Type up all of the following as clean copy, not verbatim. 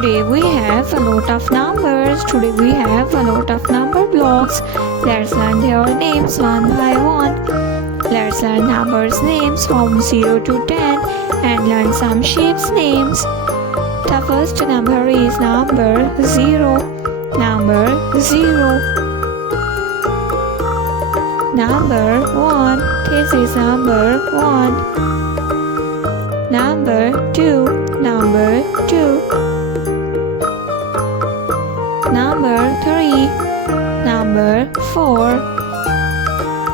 Today we have a lot of numbers. Today we have a lot of number blocks. Let's learn their names one by one. Let's learn numbers names from 0 to 10 and learn some shapes names. The first number is number 0. Number 0. Number 1. This is number 1. Number 2. Number 2. Number 3. Number 4.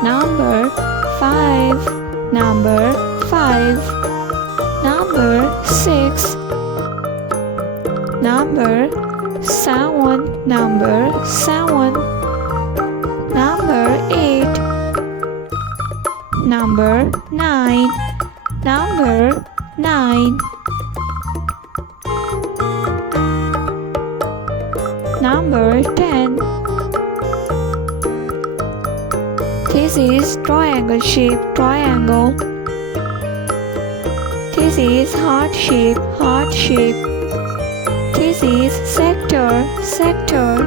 Number 5. Number 5. Number 6. Number 7. Number 7. Number 8. Number 9. Number 9. Number 10. This is triangle shape, triangle. This is heart shape, heart shape. This is sector, sector.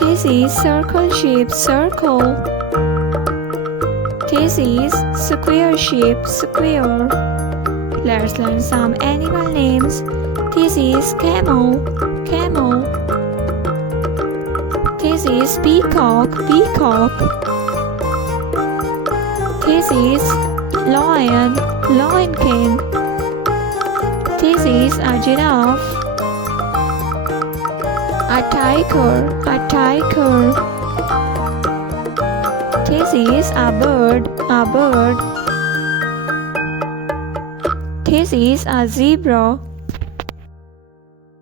This is circle shape, circle. This is square shape, square. Let's learn some animal names. This is camel, camel. This is peacock, peacock. This is lion, lion king. This is a giraffe. A tiger, a tiger. This is a bird, a bird. This is a zebra,